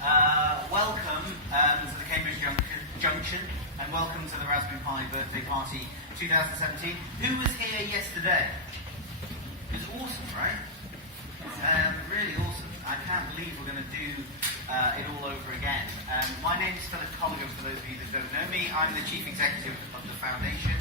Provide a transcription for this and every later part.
Welcome to the Cambridge Junction, and welcome to the Raspberry Pi Birthday Party 2017. Who was here yesterday? It was awesome, right? Really awesome. I can't believe we're going to do it all over again. My name is Philip Colligan, for those of you that don't know me. I'm the Chief Executive of the Foundation.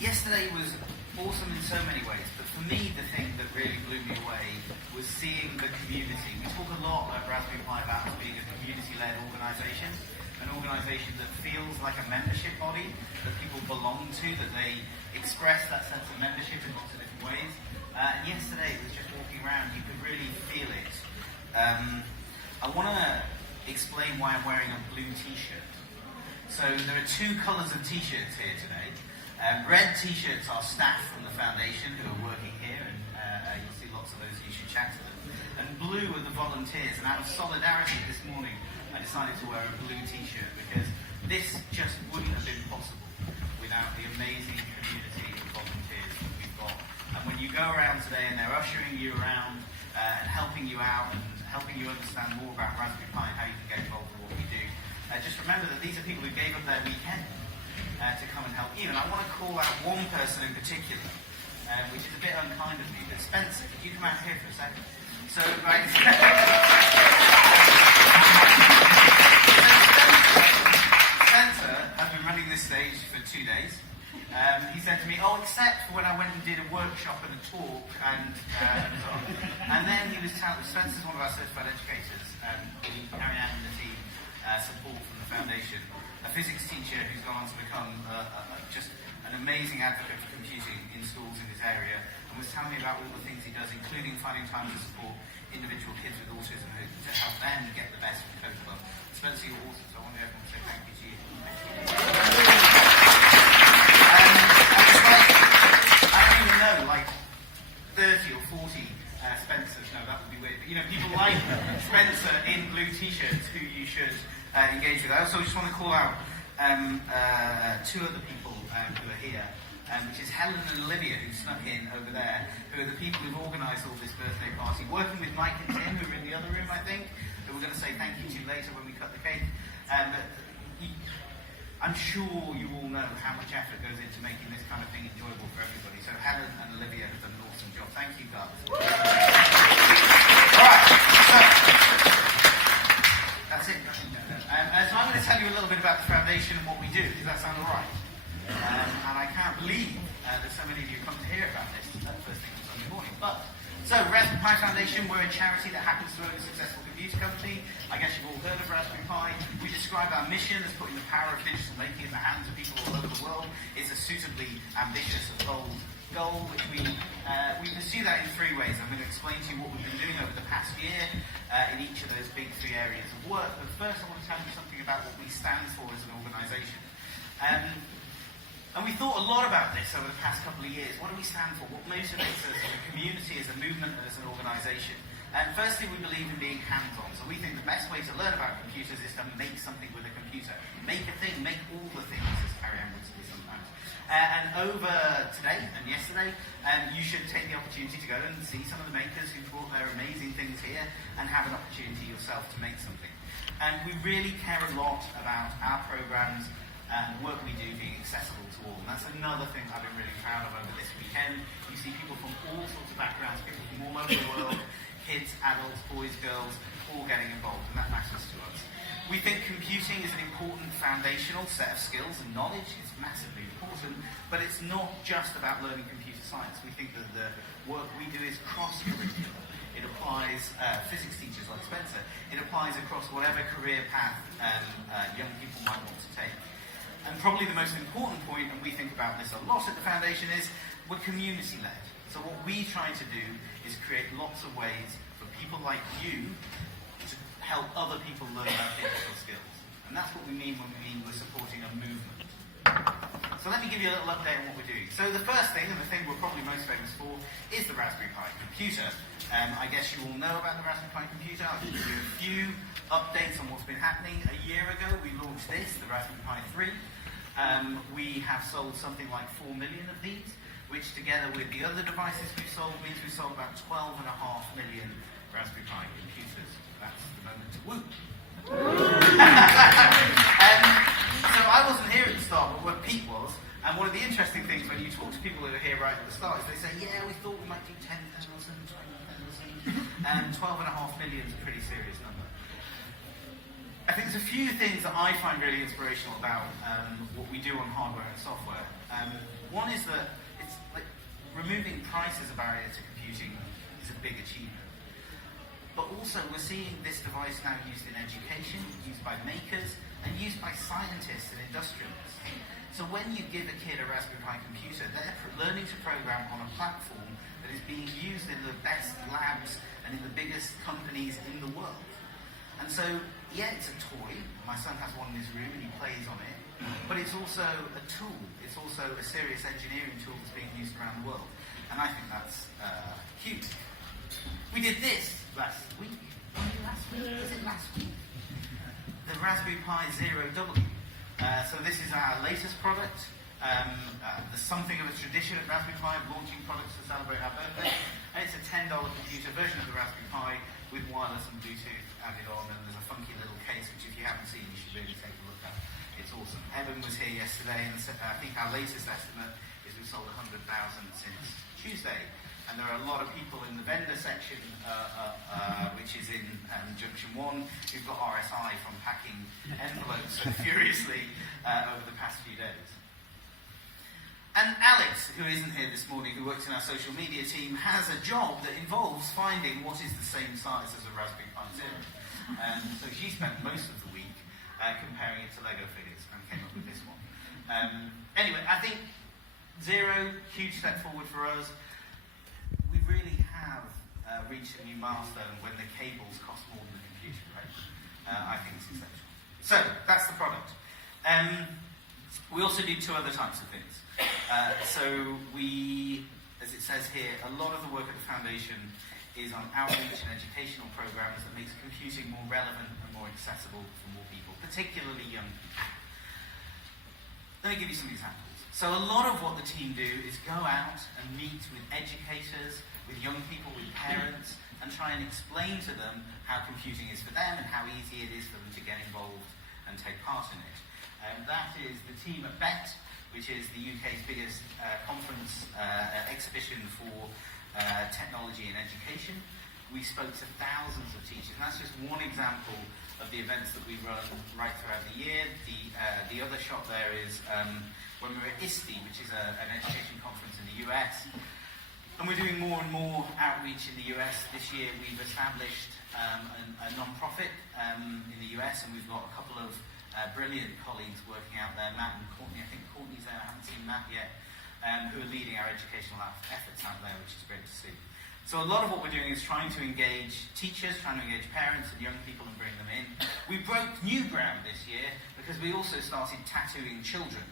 Yesterday was awesome in so many ways, but for me the thing that really blew me away was seeing the community. We talk a lot at Raspberry Pi about us being a community-led organisation, an organisation that feels like a membership body, that people belong to, that they express that sense of membership in lots of different ways. And yesterday, it was just walking around, you could really feel it. I want to explain why I'm wearing a blue t-shirt. So there are two colours of t-shirts here today. Red t-shirts are staff from the foundation who are working here, and you'll see lots of those, you should chat to them. And blue are the volunteers, and out of solidarity this morning, I decided to wear a blue t-shirt because this just wouldn't have been possible without the amazing community of volunteers that we've got. And when you go around today and they're ushering you around and helping you out and helping you understand more about Raspberry Pi and how you can get involved with what we do, just remember that these are people who gave up their weekend to come and help you. And I want to call out one person in particular, which is a bit unkind of me, but Spencer, could you come out here for a second? So, right, Spencer has been running this stage for 2 days. He said to me, oh, except for when I went and did a workshop and a talk and so on. And then he was telling, Spencer's one of our certified educators, we carry out in the team support from the foundation, a physics teacher who's gone on to become just an amazing advocate for computing in schools in this area, and was telling me about all the things he does, including finding time to support individual kids with autism to help them get the best from Code Club. Spencer, you're awesome, so I want everyone to say thank you to you. I don't even know, like 30 or 40 Spencers, no, that would be weird, but people like Spencer in blue t-shirts who you should engage with. I also just want to call out two other people who are here, which is Helen and Olivia, who snuck in over there, who are the people who've organised all this birthday party, working with Mike and Tim, who are in the other room, I think, who we're going to say thank you to later when we cut the cake. I'm sure you all know how much effort goes into making this kind of thing enjoyable for everybody. So Helen and Olivia have done an awesome job. Thank you, guys. Alright, so that's it. So I'm going to tell you a little bit about the foundation and what we do. Does that sound alright? And I can't believe that so many of you come to hear about this first thing on Sunday morning. So Raspberry Pi Foundation, we're a charity that happens to own a successful computer company. I guess you've all heard of Raspberry Pi. We describe our mission as putting the power of digital making in the hands of people all over the world. It's a suitably ambitious and bold goal, which we pursue that in 3 ways. I'm going to explain to you what we've been doing over the past year in each of those big 3 areas of work. But first I want to tell you something about what we stand for as an organisation. And we thought a lot about this over the past couple of years. What do we stand for? What motivates us as a community, as a movement, and as an organisation? And firstly, we believe in being hands-on. So we think the best way to learn about computers is to make something with a computer. Make a thing, make all the things, as Ariane would say sometimes. And over today and yesterday, you should take the opportunity to go and see some of the makers who brought their amazing things here and have an opportunity yourself to make something. And we really care a lot about our programmes and the work we do being accessible to all. And that's another thing I've been really proud of over this weekend. You see people from all sorts of backgrounds, people from all over the world, kids, adults, boys, girls, all getting involved, and that matters to us. We think computing is an important foundational set of skills and knowledge. It's massively important, but it's not just about learning computer science. We think that the work we do is cross-curricular. It applies, physics teachers like Spencer, it applies across whatever career path young people might want to take. And probably the most important point, and we think about this a lot at the foundation, is we're community-led. So what we try to do is create lots of ways for people like you to help other people learn about digital skills. And that's what we mean when we mean we're supporting a movement. So let me give you a little update on what we're doing. So the first thing, and the thing we're probably most famous for, is the Raspberry Pi computer. I guess you all know about the Raspberry Pi computer. I'll give you a few updates on what's been happening. A year ago, we launched this, the Raspberry Pi 3. We have sold something like 4 million of these, which together with the other devices we've sold means we've sold about 12.5 million Raspberry Pi computers. That's the moment to woo. So I wasn't here at the start, but where Pete was, and one of the interesting things when you talk to people who are here right at the start is they say, yeah, we thought we might do 10,000, 20,000, and 12.5 million is a pretty serious number. I think there's a few things that I find really inspirational about what we do on hardware and software. One is that it's like removing price as a barrier to computing is a big achievement. But also we're seeing this device now used in education, used by makers, and used by scientists and industrialists. So when you give a kid a Raspberry Pi computer, they're learning to program on a platform that is being used in the best labs and in the biggest companies in the world. And so, yeah, it's a toy. My son has one in his room and he plays on it. But it's also a tool. It's also a serious engineering tool that's being used around the world. And I think that's huge. We did this last week. Was it last week? The Raspberry Pi Zero W. So this is our latest product. There's something of a tradition at Raspberry Pi of launching products to celebrate our birthday. And it's a $10 computer version of the Raspberry Pi with wireless and Bluetooth added on, and there's a funky little case which if you haven't seen you should really take a look at. It's awesome. Evan was here yesterday and I think our latest estimate is we've sold 100,000 since Tuesday. And there are a lot of people in the vendor section, which is in Junction 1, who've got RSI from packing envelopes so furiously over the past few days. And Alex, who isn't here this morning, who works in our social media team, has a job that involves finding what is the same size as a Raspberry Pi Zero. So she spent most of the week comparing it to Lego figures and came up with this one. Anyway, I think Zero, huge step forward for us. We really have reached a new milestone when the cables cost more than the computer, right? I think it's exceptional. So, that's the product. We also do two other types of things. So we, as it says here, a lot of the work at the Foundation is on outreach and educational programs that makes computing more relevant and more accessible for more people, particularly young people. Let me give you some examples. So a lot of what the team do is go out and meet with educators, with young people, with parents, and try and explain to them how computing is for them and how easy it is for them to get involved and take part in it. That is the team at BET, which is the UK's biggest conference exhibition for technology and education. We spoke to thousands of teachers, and that's just one example of the events that we run right throughout the year. The other shot there is when we were at ISTE, which is an education conference in the US. And we're doing more and more outreach in the US. This year we've established a non-profit in the US, and we've got a couple of brilliant colleagues working out there, Matt and Courtney. I think Courtney's there, I haven't seen Matt yet, who are leading our educational efforts out there, which is great to see. So a lot of what we're doing is trying to engage teachers, trying to engage parents and young people and bring them in. We broke new ground this year because we also started tattooing children.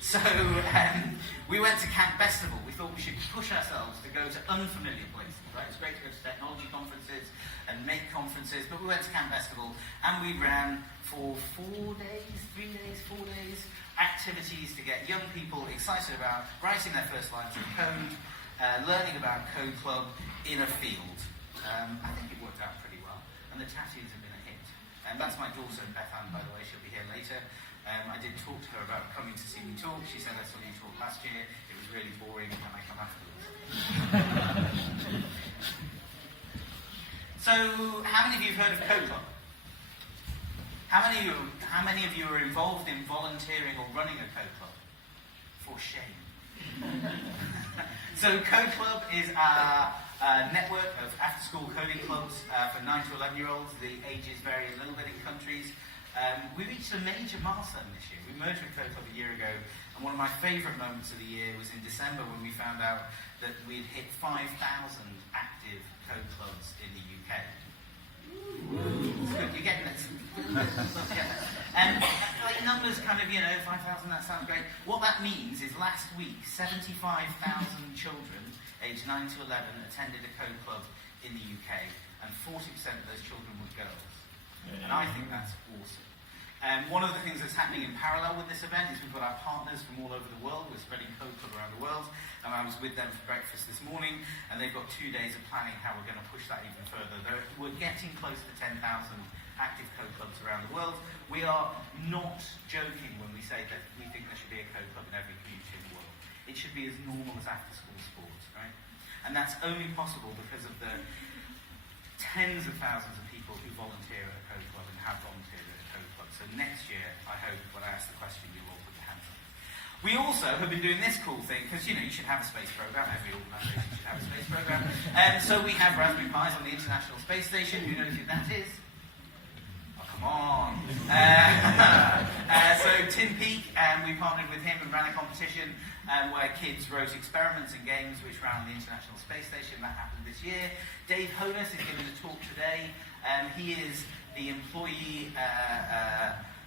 So we went to Camp Festival. We thought we should push ourselves to go to unfamiliar places, right? It's great to go to technology conferences and make conferences, but we went to Camp Festival and we ran for 4 days, activities to get young people excited about writing their first lines of code, learning about Code Club in a field. I think it worked out pretty well, and the tattoos have been a hit. And that's my daughter, Beth Ann, by the way. She'll be here later. I did talk to her about coming to see me talk. She said, I saw you talk last year. It was really boring. Can I come afterwards? So, how many of you have heard of Code Club? How many of you are involved in volunteering or running a Code Club? For shame. So Code Club is our network of after-school coding clubs for 9 to 11-year-olds. The ages vary a little bit in countries. We reached a major milestone this year. We merged with Code Club a year ago, and one of my favourite moments of the year was in December when we found out that we'd hit 5,000 active code clubs in the UK. It's good, you're getting it. And like numbers kind of, 5,000, that sounds great. What that means is last week, 75,000 children aged 9 to 11 attended a code club in the UK, and 40% of those children were girls. And I think that's awesome. One of the things that's happening in parallel with this event is we've got our partners from all over the world. We're spreading Code Club around the world. And I was with them for breakfast this morning, and they've got 2 days of planning how we're going to push that even further. We're getting close to 10,000 active Code Clubs around the world. We are not joking when we say that we think there should be a Code Club in every community in the world. It should be as normal as after-school sports, right? And that's only possible because of the tens of thousands of people who volunteer at a Code Club and have volunteered at a Code Club. So next year, I hope when I ask the question, you'll all put your hands up. We also have been doing this cool thing, because you should have a space program. Every organisation should have a space program. So we have Raspberry Pis on the International Space Station. Who knows who that is? Oh, come on. So Tim Peake, we partnered with him and ran a competition where kids wrote experiments and games which ran on the International Space Station. That happened this year. Dave Honus is giving a talk today. He is the employee,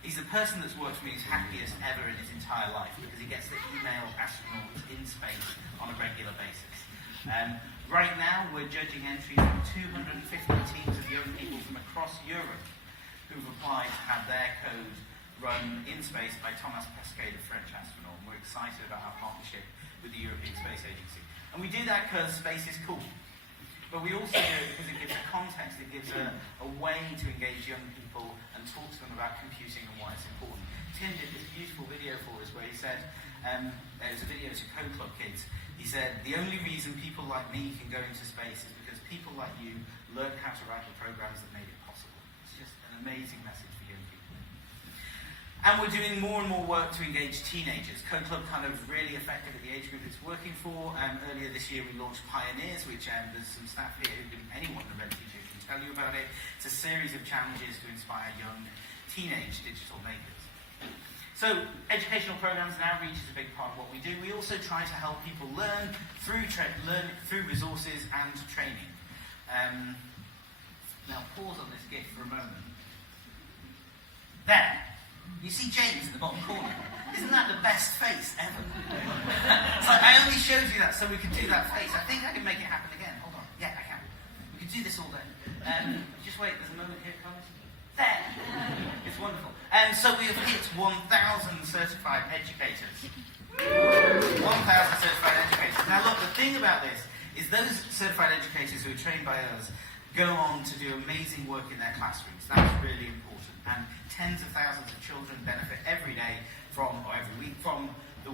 he's the person that's worked for me his happiest ever in his entire life, because he gets to email astronauts in space on a regular basis. Right now, we're judging entries from 250 teams of young people from across Europe who've applied to have their code run in space by Thomas Pesquet, the French astronaut. And we're excited about our partnership with the European Space Agency. And we do that because space is cool. But we also do it because it gives a context, it gives a way to engage young people and talk to them about computing and why it's important. Tim did this beautiful video for us where he said, there's a video to Code Club kids. He said, the only reason people like me can go into space is because people like you learned how to write the programs that made it possible. It's just an amazing message for young people. And we're doing more and more work to engage teenagers. Code Club kind of really effective at the age group it's working for. Earlier this year we launched Pioneers, which there's some staff here anyone in the event teacher can tell you about it. It's a series of challenges to inspire young teenage digital makers. So educational programs and outreach is a big part of what we do. We also try to help people learn through resources and training. Now pause on this GIF for a moment. There. You see James in the bottom corner? Isn't that the best face ever? It's like, I only showed you that so we could do that face. I think I can make it happen again. Hold on. Yeah, I can. We could do this all day. Just wait, there's a moment here it comes. There. It's wonderful. And so we have hit 1,000 certified educators. 1,000 certified educators. Now look, the thing about this is those certified educators who are trained by us go on to do amazing work in their classrooms. That's really important. And tens of thousands of children benefit every day from, or every week, from the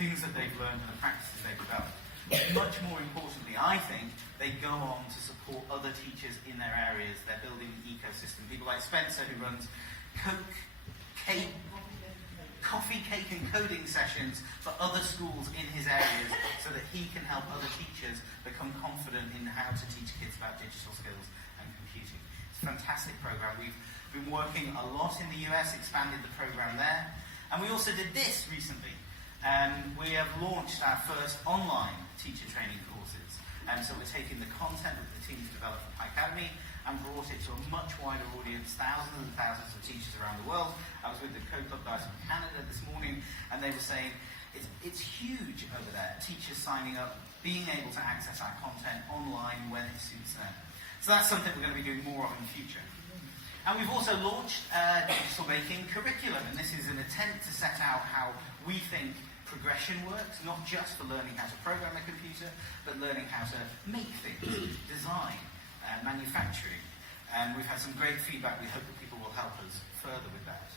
things that they've learned and the practices they've developed. Much more importantly, I think, they go on to support other teachers in their areas. They're building an ecosystem. People like Spencer, who runs coffee, cake and coding sessions for other schools in his areas so that he can help other teachers become confident in how to teach kids about digital skills and computing. It's a fantastic program. We've been working a lot in the US, expanded the program there. And we also did this recently. We have launched our first online teacher training courses. So we're taking the content that the teams developed for Pi Academy and brought it to a much wider audience, thousands and thousands of teachers around the world. I was with the Code Club guys from Canada this morning, and they were saying, it's huge over there, teachers signing up, being able to access our content online when it suits them. So that's something we're going to be doing more of in the future. And we've also launched digital making curriculum, and this is an attempt to set out how we think progression works, not just for learning how to program a computer, but learning how to make things, design, manufacturing. And we've had some great feedback. We hope that people will help us further with that.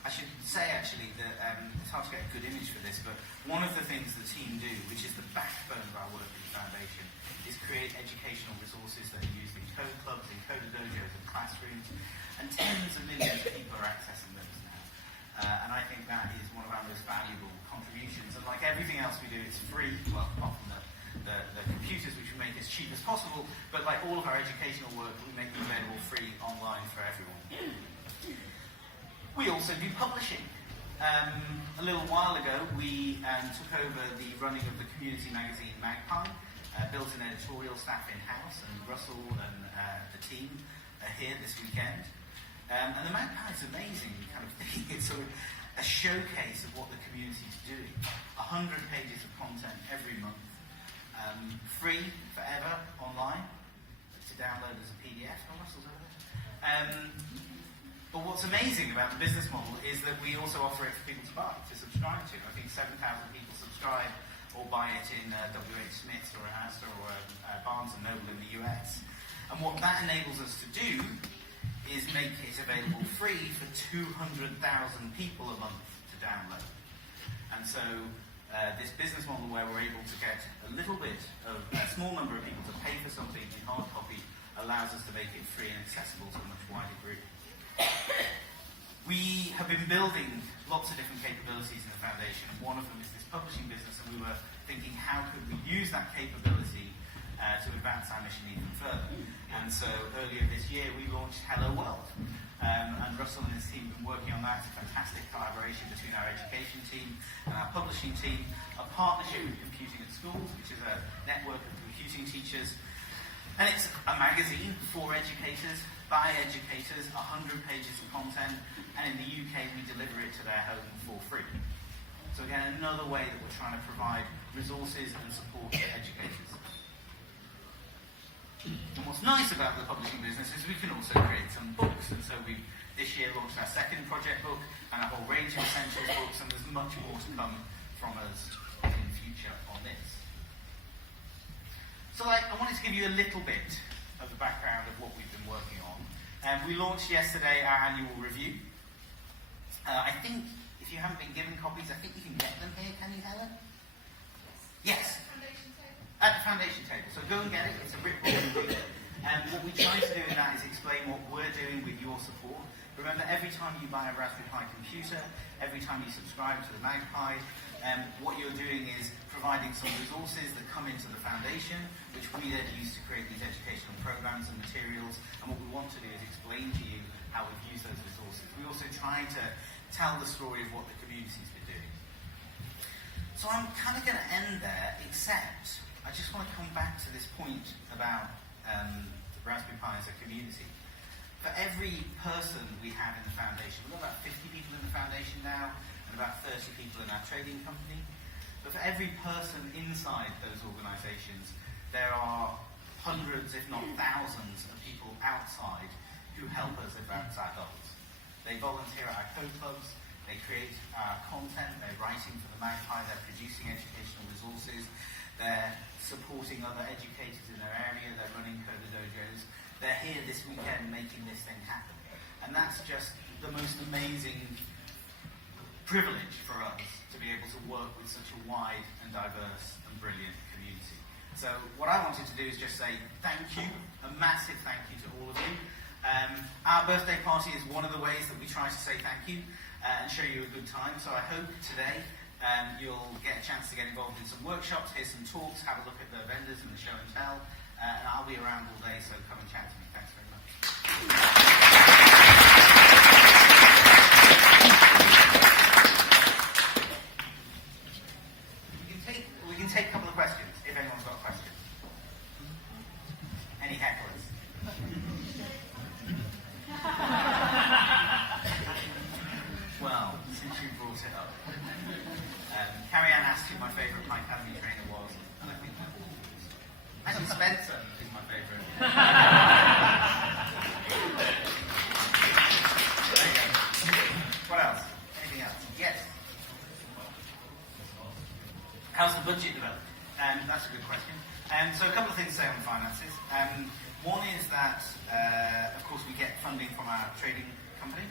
I should say, actually, that it's hard to get a good image for this, but one of the things the team do, which is the backbone of our work at the Foundation, is create educational resources that are used in code clubs, in coder dojos, and classrooms, and tens of millions of people are accessing those now. And I think that is one of our most valuable contributions. And like everything else we do, it's free, well, apart from the computers, which we make as cheap as possible, but like all of our educational work, we make them available free online for everyone. We also do publishing. A little while ago, we took over the running of the community magazine Magpie, built an editorial staff in-house, and Russell and the team are here this weekend. And the Magpie is amazing kind of thing. It's sort of a showcase of what the community is doing. 100 pages of content every month. Free forever online to download as a PDF. Oh, Russell's over there. But what's amazing about the business model is that we also offer it for people to buy, to subscribe to. I think 7,000 people subscribe or buy it in WH Smith's or Asda or Barnes & Noble in the US. And what that enables us to do is make it available free for 200,000 people a month to download. And so this business model where we're able to get a small number of people to pay for something in hard copy allows us to make it free and accessible to a much wider group. We have been building lots of different capabilities in the foundation, and one of them is this publishing business, and we were thinking how could we use that capability to advance our mission even further. And so earlier this year we launched Hello World, and Russell and his team have been working on that. It's a fantastic collaboration between our education team and our publishing team, a partnership with Computing at Schools, which is a network of computing teachers. And it's a magazine for educators, by educators, 100 pages of content, and in the UK we deliver it to their home for free. So again, another way that we're trying to provide resources and support to educators. And what's nice about the publishing business is we can also create some books, and so we've this year launched our second project book and a whole range of essentials books, and there's much more to come from us in the future on this. So I wanted to give you a little bit of the background of what we've been working on. We launched yesterday our annual review. I think if you haven't been given copies, I think you can get them here. Can you, Helen? Yes. At the foundation table. So go and get it. It's a ripple review. And what we try to do in that is explain what we're doing with your support. Remember, every time you buy a Raspberry Pi computer, every time you subscribe to the Magpie, what you're doing is providing some resources that come into the foundation, which we then use to create these educational programs and materials. And what we want to do is explain to you how we've used those resources. We also try to tell the story of what the community's been doing. So I'm kind of going to end there, except I just want to come back to this point about Raspberry Pi as a community. For every person we have in the foundation, we've got about 50 people in the foundation now, and about 30 people in our trading company. But for every person inside those organisations, there are hundreds, if not thousands, of people outside who help us advance our goals. They volunteer at our code clubs, they create our content, they're writing for the Magpie, they're producing educational resources, they're supporting other educators in their area, they're running Coder Dojos. They're here this weekend making this thing happen. And that's just the most amazing privilege for us to be able to work with such a wide and diverse and brilliant community. So what I wanted to do is just say thank you, a massive thank you to all of you. Our birthday party is one of the ways that we try to say thank you and show you a good time. So I hope today you'll get a chance to get involved in some workshops, hear some talks, have a look at the vendors and the show and tell. And I'll be around all day, so come and chat to me. Thanks very much. We can take a couple of questions, if anyone's got a question. Any hecklers? Well, since you brought it up, Carrie Ann asked who my favourite Pi Academy trainer was, and I think actually, Spencer is my favourite. There you go. What else? Anything else? Yes. How's the budget developed? That's a good question. So a couple of things to say on the finances. One is that, of course, we get funding from our trading company.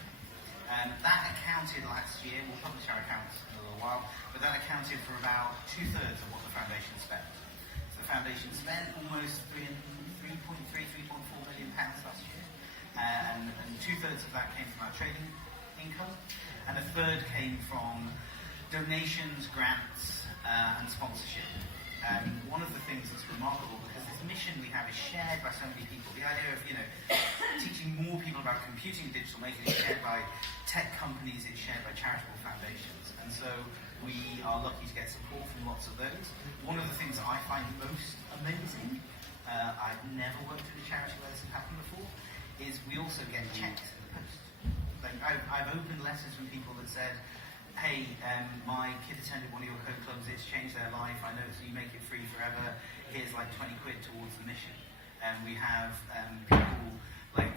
That accounted last year, we'll publish our accounts in a little while, but that accounted for about 2/3 of what the foundation spent. The foundation spent almost £3.4 million last year, and 2/3 of that came from our trading income, and a third came from donations, grants, and sponsorship. One of the things that's remarkable, because this mission we have is shared by so many people. The idea of teaching more people about computing and digital making is shared by tech companies, it's shared by charitable foundations, and so we are lucky to get support from lots of those. One of the things that I find most amazing, I've never worked in a charity where this has happened before, is we also get checks in the post. Like I've opened letters from people that said, hey, my kid attended one of your code clubs, it's changed their life, I know, so you make it free forever, here's like 20 quid towards the mission. And we have people like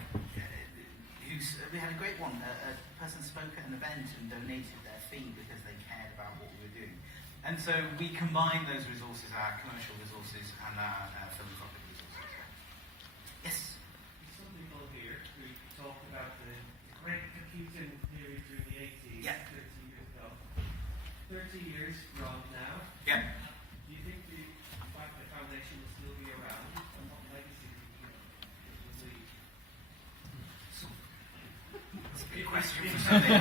we had a great one. A person spoke at an event and donated their fee because they cared about what we were doing. And so we combine those resources, our commercial resources and our philanthropic resources. Yes? Some people here who talk about the great computing theory through the 80s, Yeah. 30 years ago. 30 years from now, Yeah. do you think the foundation will still be around, and what legacy do you think it will leave? That's a good question for something.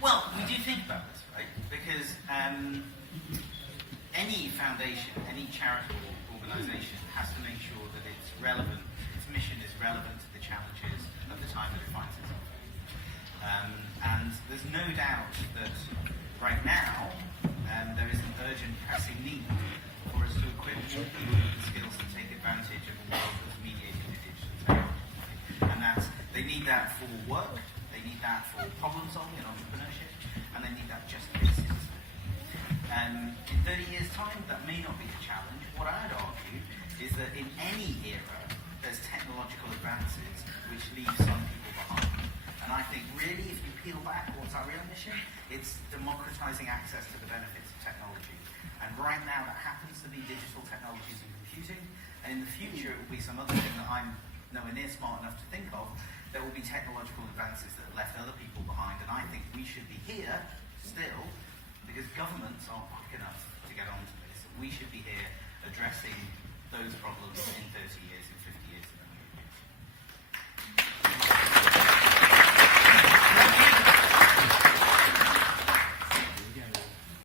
Well, we do think about this, right? Because any foundation, any charitable organisation has to make sure that it's relevant, its mission is relevant to the challenges of the time that it finds itself in. And there's no doubt that right now there is an urgent, pressing need for us to equip more people with the skills to take advantage of a world that's mediated with digital technology. And that's, they need that for work, they need that for problem solving and entrepreneurship, and they need that just to be a citizen. In 30 years' time, that may not be the challenge. What I'd argue is that in any era, there's technological advances which leave some people behind. And I think really, if you peel back, what's our real mission? It's democratizing access to the benefits of technology. And right now, that happens to be digital technologies and computing. And in the future, it will be some other thing that I'm nowhere near smart enough to think of. There will be technological advances that have left other people behind. And I think we should be here still, because governments aren't quick enough to get onto this. We should be here addressing those problems in 30 years, in 50